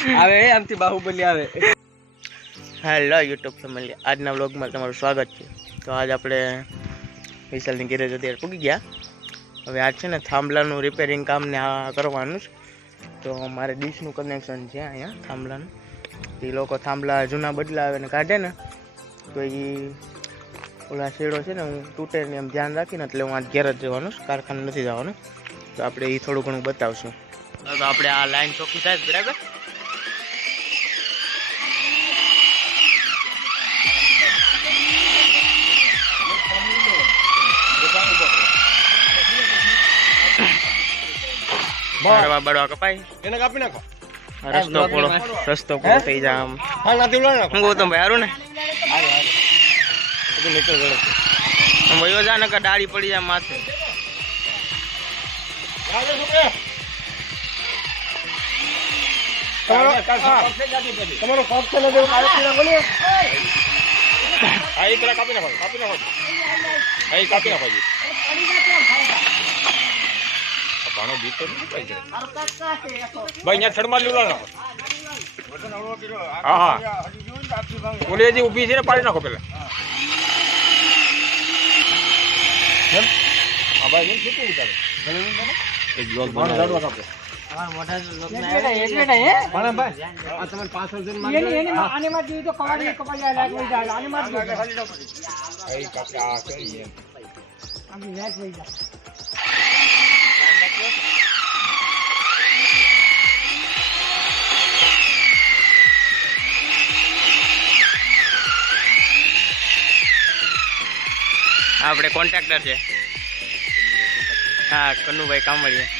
આવે આમથી બાહુબલી આવે. હેલો યુટ્યુબ ફેમિલી, આજના વ્લોગમાં તમારું સ્વાગત છે. તો આજ આપણે વિશાલની ગેરેજ અત્યારે પૂગી ગયા. હવે આજ છે ને થાંભલાનું રિપેરિંગ કામને આ કરવાનું છે. તો મારે ડીશનું કનેક્શન છે અહીંયા થાંભલાનું. એ લોકો થાંભલા જૂના બદલાવે ને કાઢે ને તો એ ઓલા શેડો છે ને હું તૂટે ને એમ ધ્યાન રાખીને એટલે હું આજ ઘેર જ જવાનું છે, કારખાને નથી જવાનું. તો આપણે એ થોડું ઘણું બતાવશું. તો આપણે આ લાઈન ચોખ્ખી થાય બરાબર. બડવા કપાઈ એને કાપી નાખો. રસ્તો પૂરો થઈ જાય આમ. હા નથી ઉલાડ નાખો. હું ગૌતમ ભાઈ હારું ને બધું નીકળ ગયો. વયો જા નકર ડાળી પડી જાય માથે. તમારો પગ છે ને બોલીએ. હા એ પેલા કાપી નાખો. હા એ કાપી નાખો. ભાણો બીતો ભાઈ અહીંયા છડમાં લીધો નાખો. હા હા ઓલી હજી ઊભી છે ને પાડી નાખો પેલા. હા ભાઈ એમ કેટલું ઉતારે એક બ્લોક બનાવવા કાપે. આપણે કોન્ટ્રાક્ટર છે. હા કનુભાઈ કામળિયા.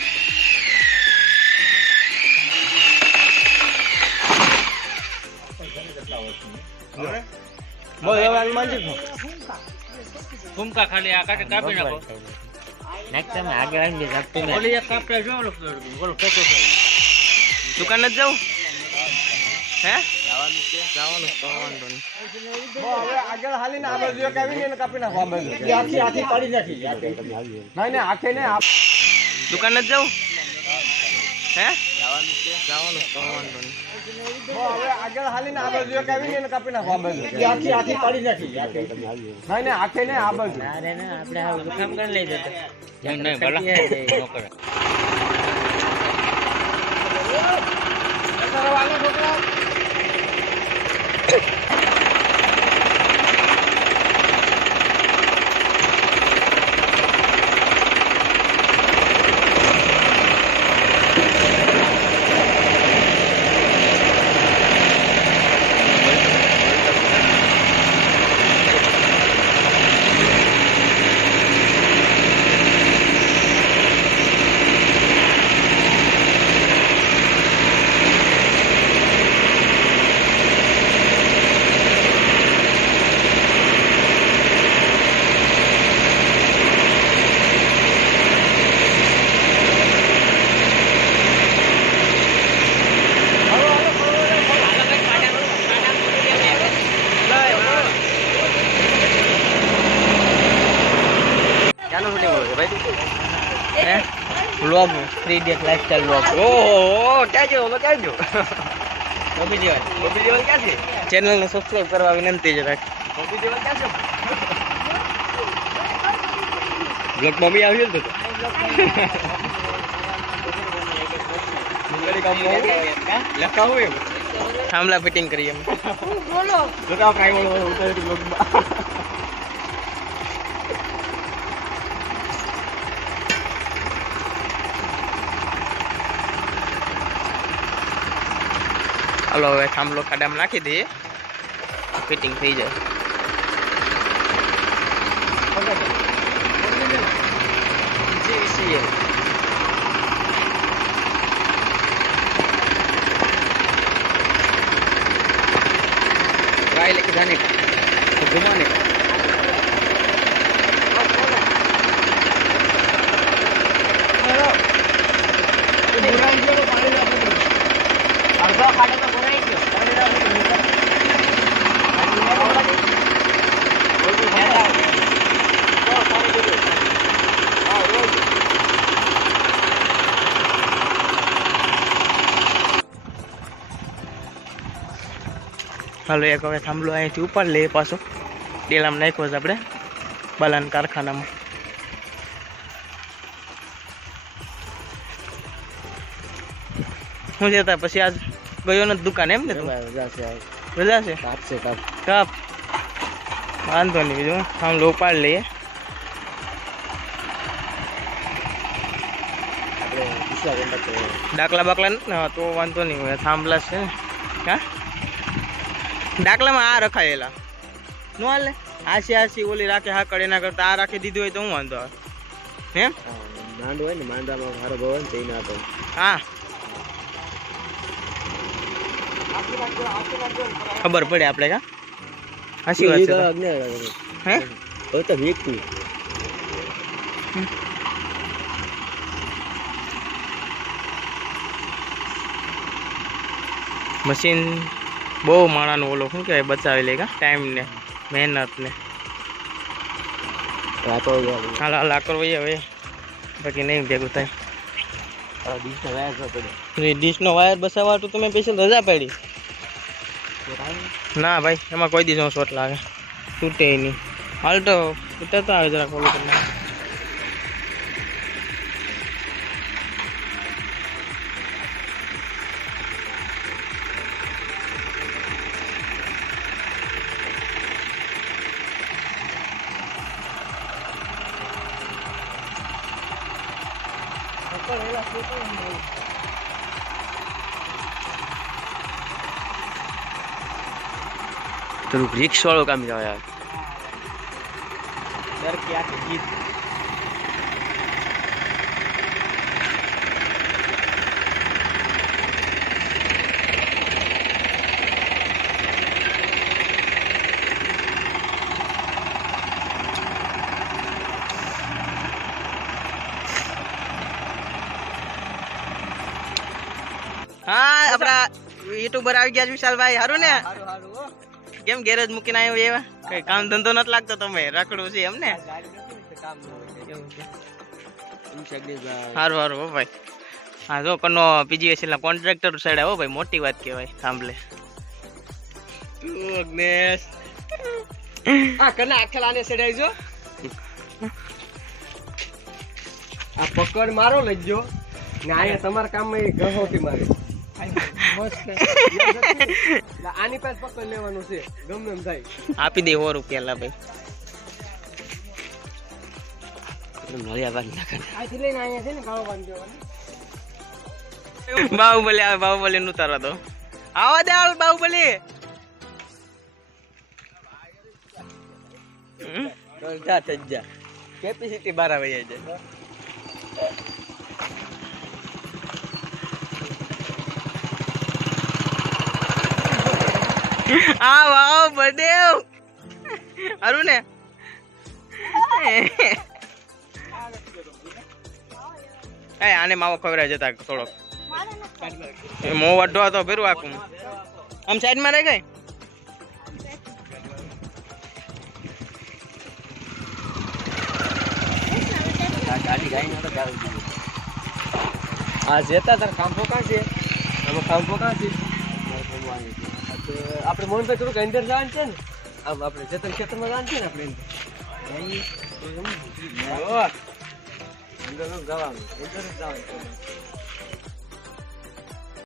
ફૂમકા ખાલી આ કાઢી કાપી નાખો. ઓલી એક કાપડા જો ઓલો ફેંકો છે. દુકાન જ જાઉં હે જવાનું તો વાંધો નહીં. આગળ હાલીને આ બાજુ એક આવીને કાપી નાખો. આ બાજુ આખી પાડી નાખી. નહીં આખે ને દુકાન જ જાઉં હે જવાનું તો વાંધો નહીં. આગળ હાલીને આ બાજુ એક આવીને કાપી નાખો. આ બાજુ આખી પાડી નાખી. નહીં આખે ને આ બાજુ આપણે કામ કરી લઈ જતા નહીં ભલા નોકર. Vlog 3 days lifestyle vlog. ઓહો ક્યાં ગયો? ક્યાં ગયો? બોબી દેવાલ ક્યાં છે? ચેનલને સબસ્ક્રાઇબ કરવા વિનંતી છે. બોબી દેવાલ ક્યાં છે? બ્લોક મમ્મી આવ્યો ને તો લખાવું એમ થાંભલા ફિટિંગ કરી એમ. બોલો તો કા પ્રાઇમર ઉતારી બ્લોગમાં. હાલો હવે થાંભલો ખાડામાં નાખી દઈએ, ફિટિંગ થઈ જાય. ट्राई लेके जाने का तो घुमाने का હાલો એક હવે થાંભલો અહીંથી ઉપર લઈએ પાછો ડેલામાં નાખ્યો છે આપણે બાલાના કારખાનામાં. શું જતા પછી આજ ગયો નથી દુકાન એમ ને તું? રજા છે કાપ વાંધો નહીં બીજું થાંભલો ઉપાડી લઈએ. ડાકલા બાકલા નથી ને તો વાંધો નહીં હોય થાંભલા છે ને. હા ડાકલામાં આ રખાયેલા નો હાલે આસી ઓલી રાખે હાકડ એના કરતા આ રાખી દીધી હોય તો હું વાંધો આવે હે માંડ હોય ને માંડામાં મારો ભાવ હોય ને તે ના તો હા ખબર પડે આપણે કા હાસી વાત છે હે હવે તો વેચતું મશીન બહુ માણાનું ઓલો શું કહેવાય બચાવી લે કા ટાઈમ ને મહેનત ને હાલ લાકર વહી હવે બાકી નહીં ભેગું થાય. ડીશનો વાયર બસાવવા તો તમે પૈસા રજા પાડી ના ભાઈ એમાં કોઈ દિવસ શોટ લાગે તૂટે નહીં. હાલ તો ઉતરતા આવે જરાક ઓલું તમને થોડુંક રિક્સ વાળું કામ છે યાર. ડર કે આખી જીત હા આપણા યુટ્યુબર આવી ગયા છે વિશાલભાઈ. સારું ને કેમ ગેરેજ મૂકીને આવ્યો એવા કઈ કામ ધંધો નથી લાગતો તમે રખડું છે એમ ને? સારું સારું હો ભાઈ. હા જો કનો પીજીએસએલ ના કોન્ટ્રાક્ટર સાઈડ આવો ભાઈ મોટી વાત કહેવાય. સાંભળે અગ્નેશ આ કના આખેલાને સેડાઈ જો આ પકડ મારો લઈજો ને આયા તમારા કામમાં એ ગહોટી મારે આની પાસે પકડ લેવાનું છે ગમે એમ થાય આપી દે 100 રૂપિયા લા ભાઈ. બાહુબલી આવે બાહુબલી નું ઉતારવા દો. આવા દે હાલ બાહુબલી કેપેસિટી 12 આવી જાય. આ વાવ બદેવ હારું ને આને માવો ખવડાવી જતા થોડોક મો વડો હતો ફેરું આખું આમ સાઈડમાં રહી ગઈ. આ જેતા તાર કાંપો કાં છે આમાં કાંપો કાં છે આપણે મોહનભાઈ થોડુંક અંદર જવાનું છે ને આમ આપણે જેતન ક્ષેત્રમાં જવાનું છે ને આપણે અંદર જવાનું અંદર જવાનું